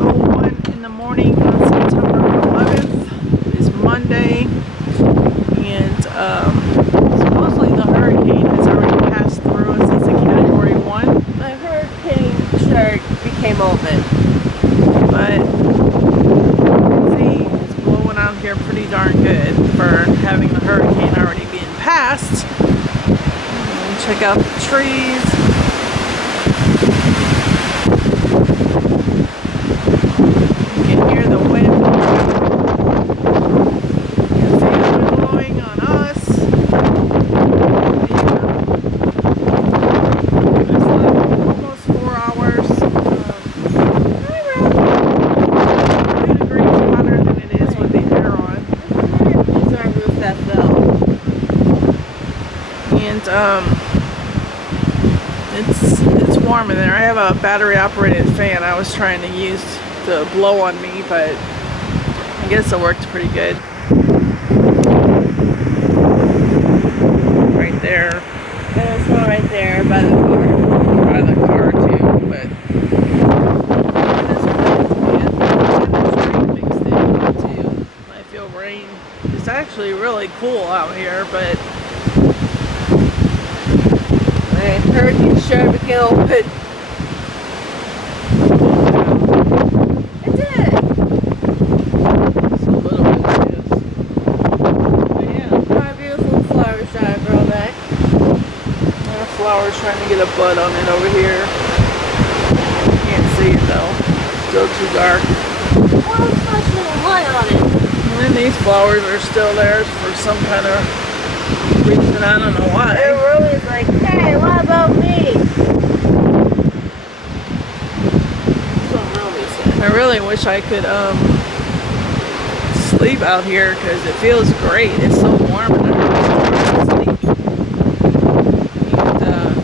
7:01 in the morning on September 11th. It's Monday, and supposedly the hurricane has already passed through us. It's a Category 1. My hurricane shirt became open. But see, it's blowing out here pretty darn good for having the hurricane already being passed. And check out the trees. You can hear the wind. You can see it blowing on us. It's like almost 4 hours. 2 degrees hotter than it is with the air on. It's our roof that fell. And it's warm in there. I have a battery operated fan I was trying to use to blow on me, but I guess it worked pretty good. Right there. There's one right there by the car. By the car too, but I feel rain. It's actually really cool out here, but My hurricane shirt became open. It did. it's a little bit of this. But yeah, My beautiful flower shot girl back. there are flowers trying to get a bud on it over here. Can't see it though. Still too dark. Well, it's flashing a light on it. And then these flowers are still there for some kind of reason. I don't know It why. really is like, hey, what about me? That's what Romeo said. I really wish I could sleep out here because it feels great. It's so warm and I really want to sleep. And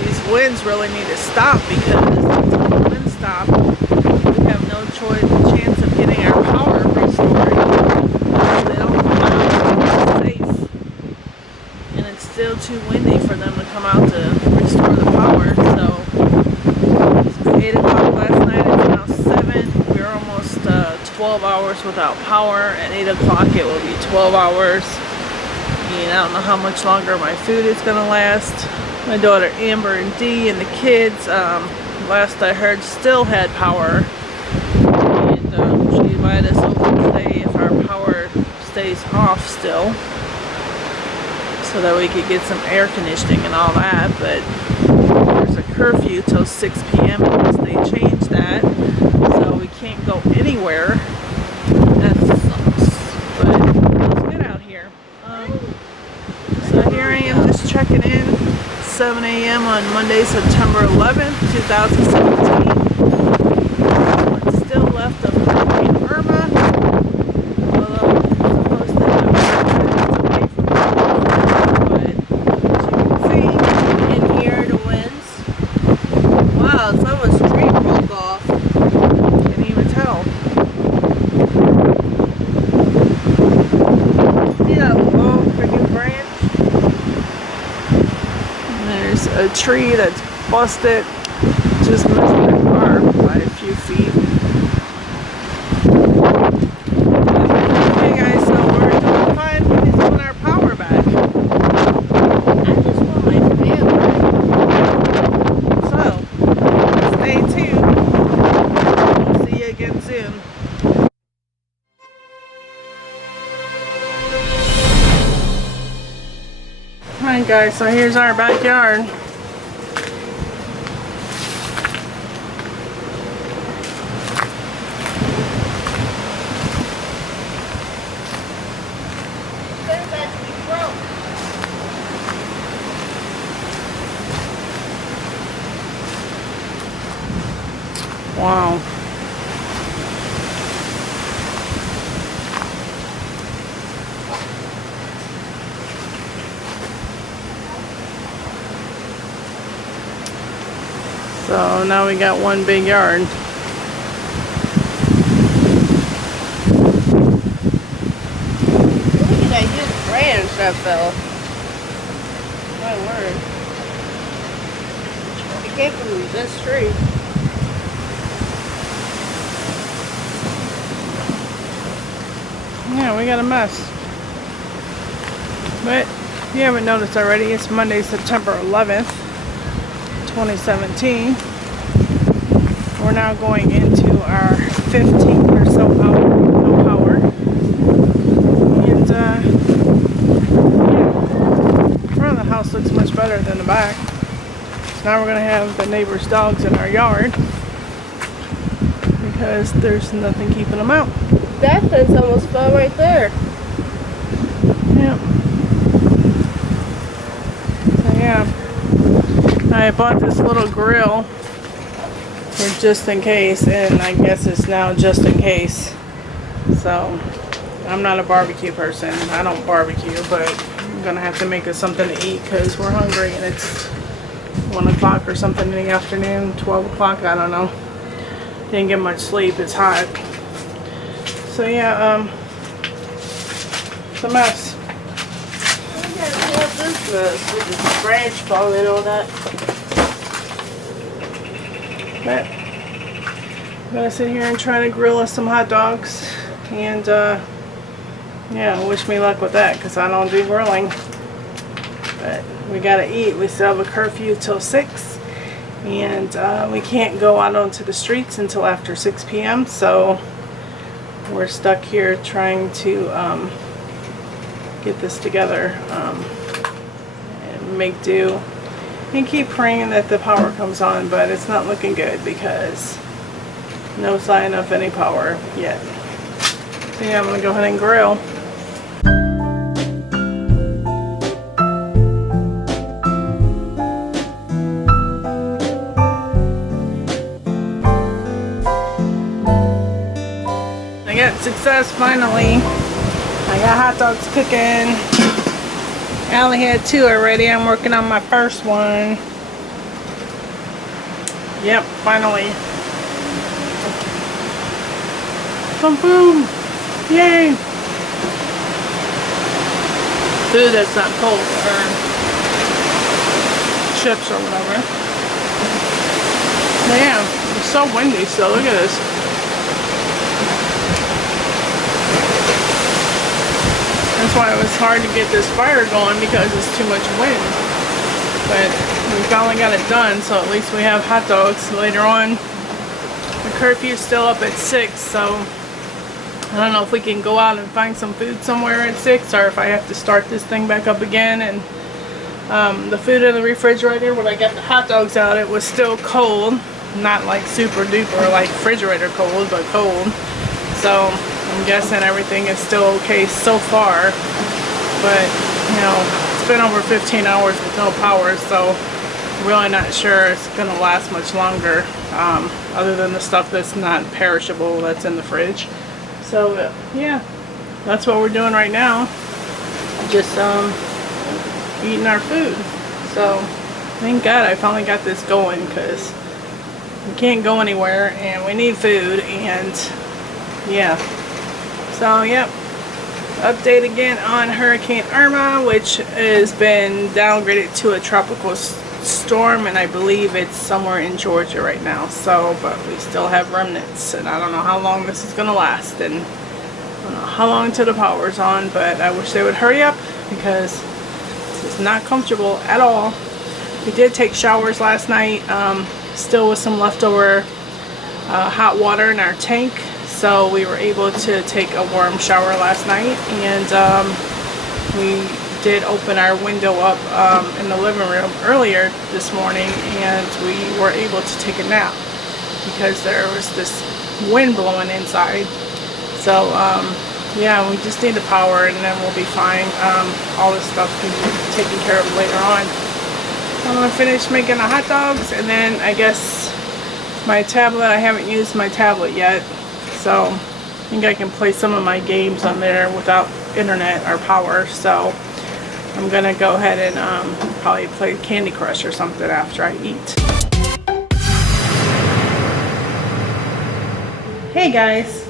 these winds really need to stop because until the winds stop, we have no chance of getting our power restored. They don't come out safe. And it's still too windy for them to come out to restore the power. So it's 8 o'clock last night, it's now 7. We're almost 12 hours without power. At 8 o'clock it will be 12 hours. And I don't know how much longer my food is going to last. My daughter Amber and Dee and the kids, last I heard, still had power. And she invited us over today if our power stays off still, so that we could get some air conditioning and all that. But there's a curfew till 6 p.m. unless they change that, so we can't go anywhere. That sucks, but it's good out here. So here I am just checking in, 7 a.m. on Monday, September 11th, 2017. What's still left of Hurricane Irma, although it's supposed to have away from the but as you can And here are the winds. Wow, someone's tree broke off. see, can't even tell. See that long freaking branch? And there's a tree that's busted, just missed the car by a few feet. Okay guys, so we're doing fine. We just want our power back. I just want my family. So, stay tuned. We'll see you again soon. Alright guys, so here's our backyard. They're about to be broke. Wow. So now we got one big yard. Look at that huge branch that fell. My word. It came from this tree. yeah, we got a mess. But if you haven't noticed already, it's Monday, September 11th, 2017. We're now going into our 15th or so hour of power. And yeah, the front of the house looks much better than the back. So now we're going to have the neighbor's dogs in our yard because there's nothing keeping them out. That fence almost fell right there. Yeah. So yeah, I bought this little grill for just in case, and I guess it's now just in case. So I'm not a barbecue person. I don't barbecue, but I'm gonna have to make us something to eat because we're hungry and it's 1 o'clock or something in the afternoon, 12 o'clock, I don't know. Didn't get much sleep, it's hot. So yeah, it's a mess. What's this mess with this branch falling and all that? But I'm gonna sit here and try to grill us some hot dogs, and yeah, wish me luck with that because I don't do grilling. But we gotta eat. We still have a curfew till 6, and we can't go out onto the streets until after 6 p.m. So we're stuck here trying to get this together and make do. And keep praying that the power comes on, but it's not looking good because no sign of any power yet. So yeah, I'm gonna go ahead and grill. I got success finally. I got hot dogs cooking. Allie had 2 already. I'm working on my first one. Yep, finally. Some food. Yay. Food that's not cold, or chips or whatever. But yeah, it's so windy still. Look at this. That's why it was hard to get this fire going because it's too much wind. But we finally got it done, so at least we have hot dogs later on. The curfew's still up at 6, so I don't know if we can go out and find some food somewhere at 6 or if I have to start this thing back up again. And the food in the refrigerator, when I got the hot dogs out, it was still cold. Not like super duper like refrigerator cold, but cold. So I'm guessing everything is still okay so far, but you know, it's been over 15 hours with no power, so really not sure it's gonna last much longer, other than the stuff that's not perishable that's in the fridge. So yeah, that's what we're doing right now, just eating our food. So thank God I finally got this going because we can't go anywhere and we need food. And yeah, so yep, update again on Hurricane Irma, which has been downgraded to a tropical storm, and I believe it's somewhere in Georgia right now. So but we still have remnants, and I don't know how long this is gonna last, and I don't know how long till the power's on, but I wish they would hurry up because this is not comfortable at all. We did take showers last night, still with some leftover hot water in our tank. So we were able to take a warm shower last night, and we did open our window up in the living room earlier this morning, and we were able to take a nap because there was this wind blowing inside. So yeah, we just need the power and then we'll be fine. All this stuff can be taken care of later on. I'm gonna finish making the hot dogs, and then I guess my tablet, I haven't used my tablet yet. So I think I can play some of my games on there without internet or power. So I'm gonna go ahead and probably play Candy Crush or something after I eat. Hey guys,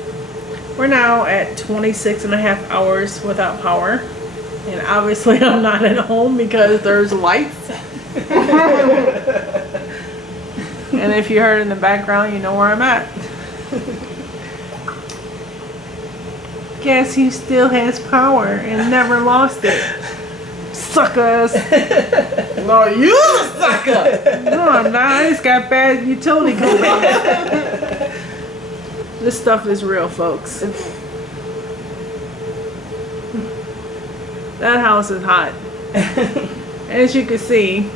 we're now at 26.5 hours without power. And obviously I'm not at home because there's lights. And if you heard in the background, you know where I'm at. Guess he still has power and never lost it. Suckers. No, you the sucker. No, I'm not. I just got bad utility company. This stuff is real, folks. That house is hot. As you can see,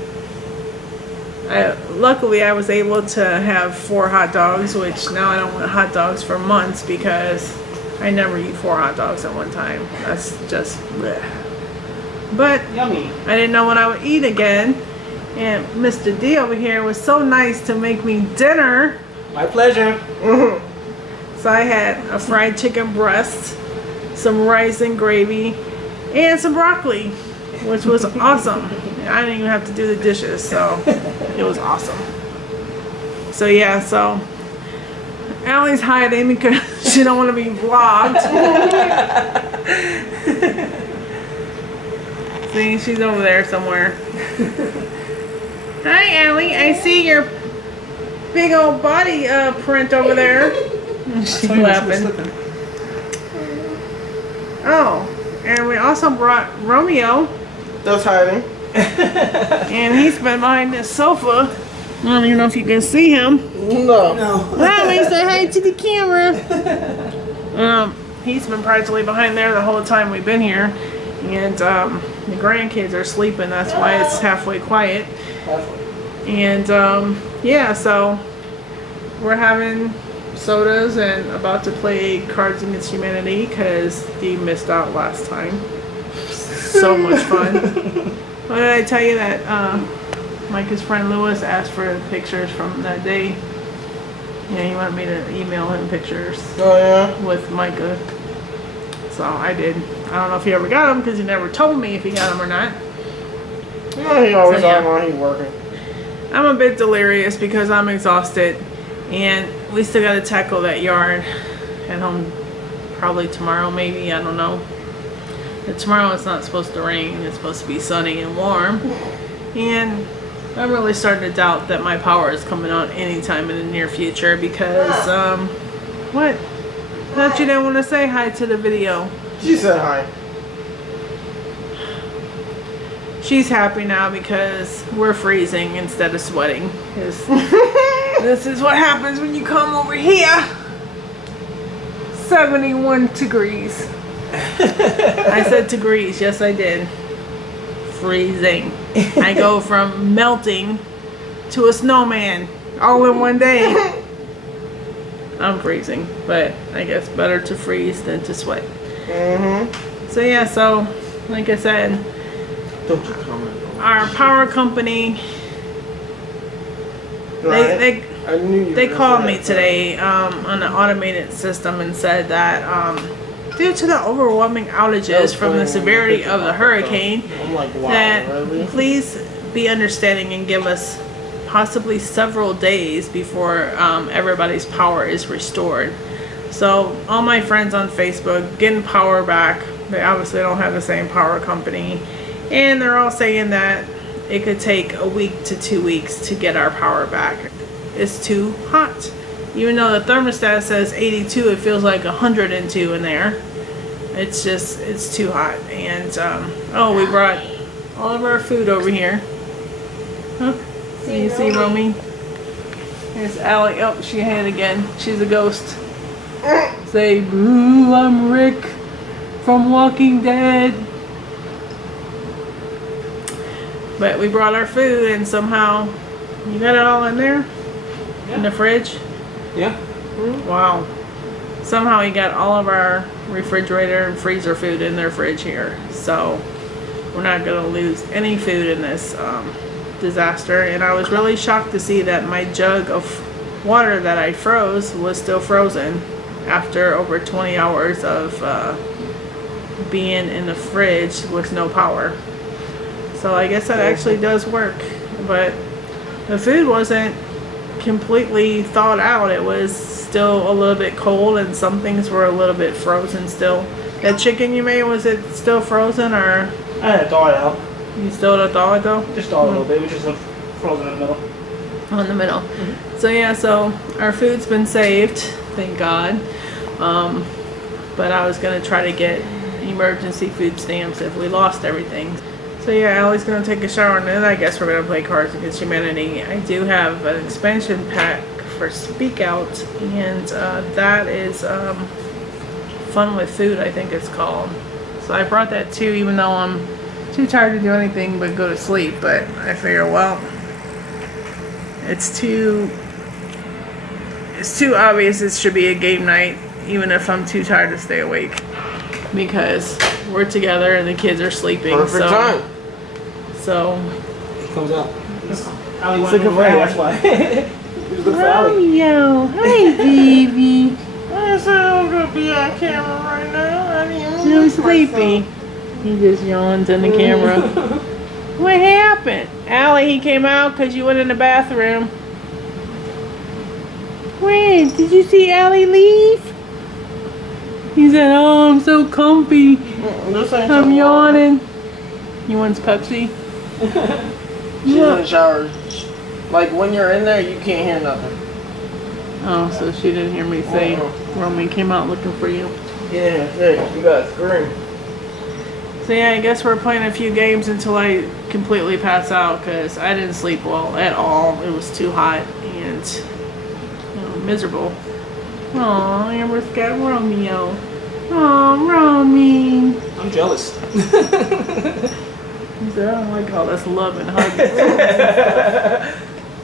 luckily I was able to have 4 hot dogs, which now I don't want hot dogs for months because I never eat 4 hot dogs at one time. That's just bleh. But Yummy. I didn't know what I would eat again. And Mr. D over here was so nice to make me dinner. My pleasure. So I had a fried chicken breast, some rice and gravy, and some broccoli, which was awesome. I didn't even have to do the dishes, so it was awesome. So yeah, so Allie's hiding because she don't want to be vlogged. See, she's over there somewhere. Hi, Allie. I see your big old body print over there. She's laughing. Oh, and we also brought Romeo. That's hiding. And he's been behind this sofa. I don't even know if you can see him. No. Mommy, say hi to the camera. He's been practically behind there the whole time we've been here. And the grandkids are sleeping. That's why it's halfway quiet. And yeah, so we're having sodas and about to play Cards Against Humanity because Dee missed out last time. So much fun. What did I tell you that Micah's friend Lewis asked for pictures from that day? Yeah, he wanted me to email him pictures. Oh yeah? With Micah. So I did. I don't know if he ever got them because he never told me if he got them or not. No, he always So, yeah. on while he's working. I'm a bit delirious because I'm exhausted and we still got to tackle that yard at home probably tomorrow maybe, I don't know. But tomorrow it's not supposed to rain, it's supposed to be sunny and warm. And I'm really starting to doubt that my power is coming on anytime in the near future because, what? I thought you didn't want to say hi to the video. She said hi. She's happy now because we're freezing instead of sweating. This is what happens when you come over here. 71 degrees. I said degrees. Yes, I did. Freezing. I go from melting to a snowman all in one day. I'm freezing, but I guess better to freeze than to sweat. So yeah, so like I said, Don't you comment. our power company, they called me today on the automated system and said that due to the overwhelming outages from the severity of the hurricane, I'm like, wow, that really? please be understanding and give us possibly several days before everybody's power is restored. So all my friends on Facebook getting power back, they obviously don't have the same power company, and they're all saying that it could take a week to 2 weeks to get our power back. It's too hot. Even though the thermostat says 82, it feels like 102 in there. It's just, it's too hot. And oh, we brought all of our food over here. Huh? You see Romy? Here's Allie. Oh, she hid again. She's a ghost. Say, boo, I'm Rick from Walking Dead. But we brought our food and somehow, you got it all in there? Yeah. In the fridge? Yeah. Wow. Somehow he got all of our refrigerator and freezer food in their fridge here. So we're not going to lose any food in this disaster. And I was really shocked to see that my jug of water that I froze was still frozen after over 20 hours of being in the fridge with no power. So I guess that actually does work. But the food wasn't completely thawed out. It was still a little bit cold and some things were a little bit frozen still. That chicken you made, was it still frozen or? I had to thaw it out. You still don't thaw it though? Just thaw it a little bit. It was just frozen in the middle. On the middle. So yeah, so our food's been saved, thank God. but I was gonna try to get emergency food stamps if we lost everything. So yeah, Allie's gonna take a shower and then I guess we're gonna play Cards Against Humanity. I do have an expansion pack for Speak Out, and that is Fun with Food, I think it's called. So I brought that too, even though I'm too tired to do anything but go to sleep. But I figure, well, it's too obvious it should be a game night, even if I'm too tired to stay awake, because we're together and the kids are sleeping. Perfect time. So It comes out. Allie It's went looking away, for that's why. He was looking for Allie. Romeo, hi baby. I said I'm gonna be on camera right now. I'm sleepy. He just yawns in the camera. What happened? Allie, he came out because you went in the bathroom. When? Did you see Allie leave? He said, oh, I'm so comfy. I'm yawning. He wants Pepsi? She's in the shower. Like when you're in there, you can't hear nothing. Oh, so she didn't hear me say Romeo came out looking for you. Yeah, hey, you gotta scream. So yeah, I guess we're playing a few games until I completely pass out because I didn't sleep well at all. It was too hot and miserable. Aw, Amber's got Romeo. Aw, Romy. I'm jealous. He said, I don't like all this love and hugging.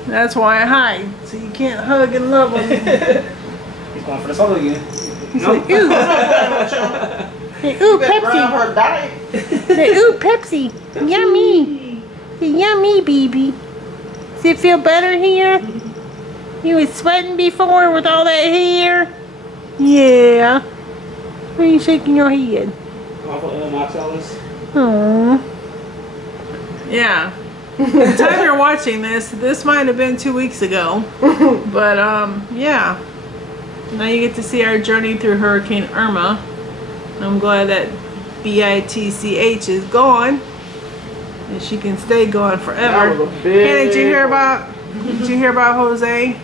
That's why I hide, so you can't hug and love him. He's going for the solo again. He's like, ooh. Hey, ooh, Pepsi. Her diet. Hey, ooh, Pepsi. Yummy. Hey, yummy, baby. Does it feel better here? You was sweating before with all that hair? Yeah. Why are you shaking your head? Aww. Yeah. The time you're watching this might have been 2 weeks ago. But, yeah. Now you get to see our journey through Hurricane Irma. I'm glad that BITCH is gone. And she can stay gone forever. Hey, did you hear about Jose?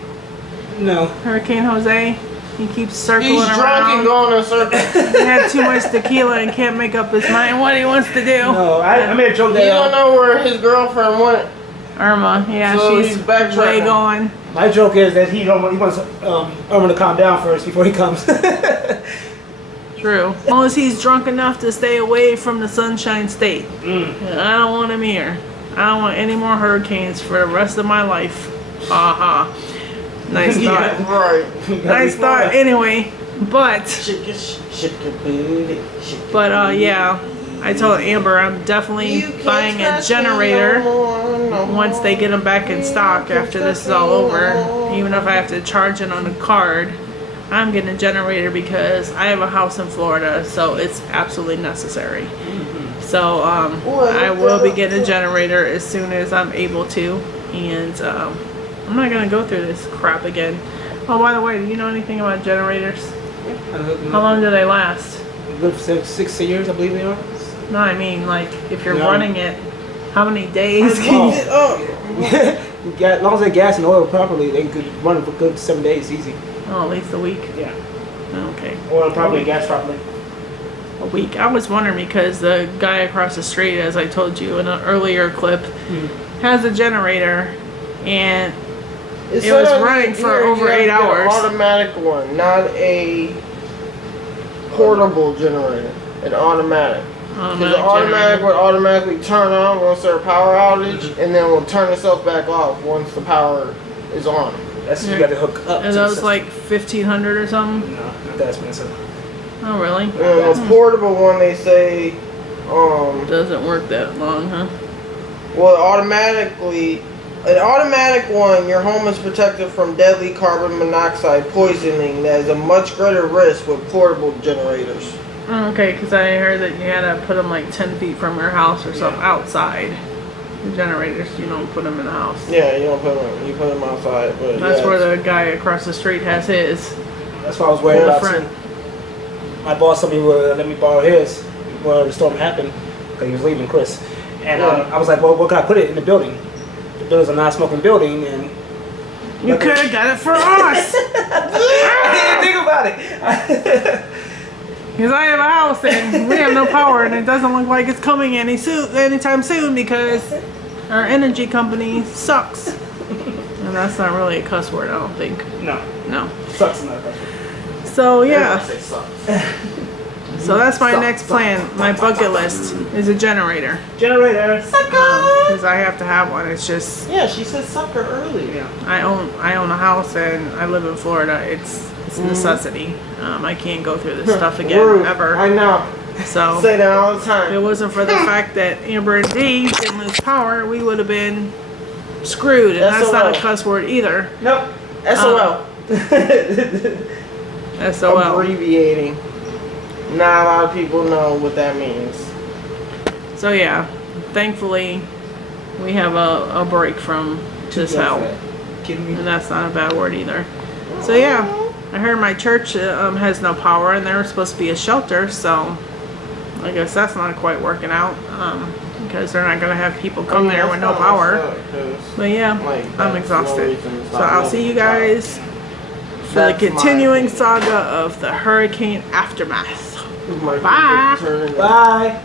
No. Hurricane Jose? He keeps circling around. He's drunk and going in a circle. He had too much tequila and can't make up his mind what he wants to do. No, I made a joke that You don't know where his girlfriend went. Irma, yeah, So she's he's backtracking. way gone. my joke is that he wants Irma to calm down first before he comes. True. As long as he's drunk enough to stay away from the Sunshine State. I don't want him here. I don't want any more hurricanes for the rest of my life. Haha. Nice thought. Yeah, right. Nice thought anyway. But yeah, I told Amber I'm definitely buying a generator once they get them back in stock after this is all over. Even if I have to charge it on a card, I'm getting a generator because I have a house in Florida, so it's absolutely necessary. So I will be getting a generator as soon as I'm able to, and I'm not gonna go through this crap again. Oh, by the way, do you know anything about generators? How long do they last? Good for 6 years, I believe they are. No, I mean, like, if you're running it, how many days can you... As long as they gas and oil properly, they could run it for good 7 days easy. Oh, at least a week? Yeah. Okay. Oil properly, gas properly. A week. I was wondering because the guy across the street, as I told you in an earlier clip, has a generator, and it was running for over 8 hours. An automatic one, not a portable generator. An automatic. Because the automatic would automatically turn on once there's a power outage, and then will turn itself back off once the power is on. That's you got to hook up. And those like $1,500 or something? No, not that expensive. Oh, really? And the portable one, they say, doesn't work that long, huh? well, an automatic one, your home is protected from deadly carbon monoxide poisoning that is a much greater risk with portable generators. Oh, okay, because I heard that you had to put them like 10 feet from your house or something outside. The generators, you don't put them in the house. Yeah, you don't put them. You put them outside. But that's where the guy across the street has his. That's what I was worried about. Front. My boss told me would let me borrow his when the storm happened because he was leaving, Chris. And I was like, well, where can I put it in the building? The building's a non-smoking building, and you could have got it for us. I didn't think about it. Because I have a house and we have no power, and it doesn't look like it's coming anytime soon because our energy company sucks. And that's not really a cuss word, I don't think. No. Sucks is not a cuss word. So yeah. Say sucks. So that's my next plan. My bucket list is a generator. Generator. Because I have to have one. It's just. Yeah, she said sucker earlier. Yeah. I own a house and I live in Florida. It's a necessity. I can't go through this stuff again Rude. ever. I know. So Say that all the if time. it wasn't for the fact that Amber and Dee didn't lose power, we would have been screwed. And that's not a cuss word either. Nope. SOL. SOL. Abbreviating. Not a lot of people know what that means. So yeah, thankfully we have a break from this hell. Kidding me? And that's not a bad word either. So yeah, I heard my church has no power and they're supposed to be a shelter, so I guess that's not quite working out because they're not going to have people come there with no power. But yeah, I'm exhausted. So I'll see you guys for the continuing saga of the hurricane aftermath. Bye. Bye.